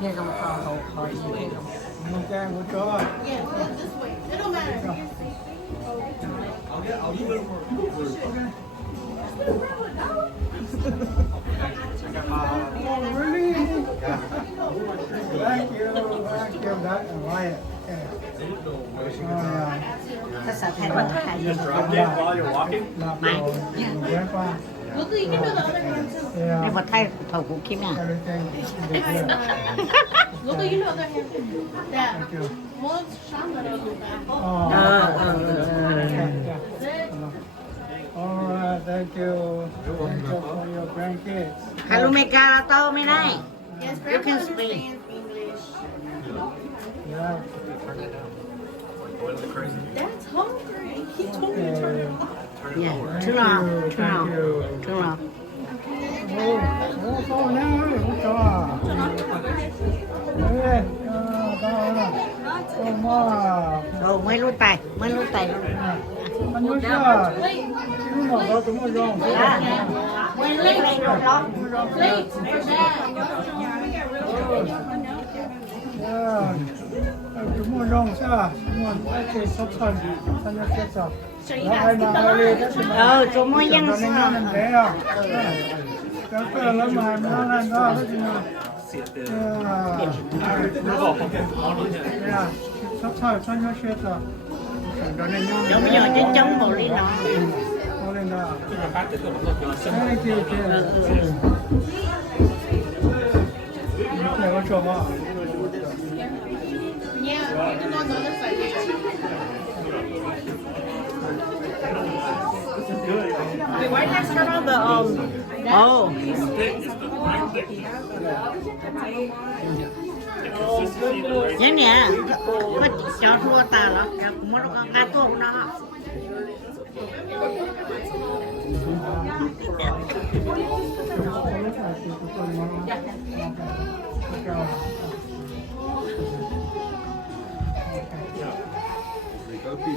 Here come call here come. Okay, we'll go. Yeah, look this way. It don't matter. I'll do it for Oh, really? Thank you. That I like it. Yeah. ภาษาไทยภาษาไทย Just dropped it while you're walking? Grandpa. Look, you can do the other hand too. ใน Yeah. ภาษาไทยถกกูคิดเนี่ย Everything is good. Look, you know the other hand. That Thank you. one shot that I'll do back. Oh, yeah. All right, thank you. Thank you for your grandkids. ฮารุเมกาโตไม่ได้ Yes, You can Grandpa speak. understands English. Yeah. What is it crazy? That's hungry. He told me to turn it off. Turn it Yeah. lower. ถึงแล้วถึงแล้วถึงแล้ว Oh, oh, now, what's on? Hey, oh, ma. โอ้ไม่รู้ไตไม่รู้ไต Manusia, sino mo ba tumulong? ไม่เล็กเลยหรอก Wait, for that. Yeah. Tumulong siya. Okay, saksan. Sana siya sa. Ay, mahali. เออสมมติยังสา Kaya. Kaya alam mo, mahalan na. Yeah. Saksan, sana siya sa. เดี๋ยวไม่อยากจะจำบอกเลยเนาะ Molina. Thank you, Ken. Okay, what's your mom? Yeah, you can go on the other side. ไว้นักสระเบอร์โอ้ยังเนี่ยก็จอดรัวตาแล้วมันก็การตัวมันนะ Okay,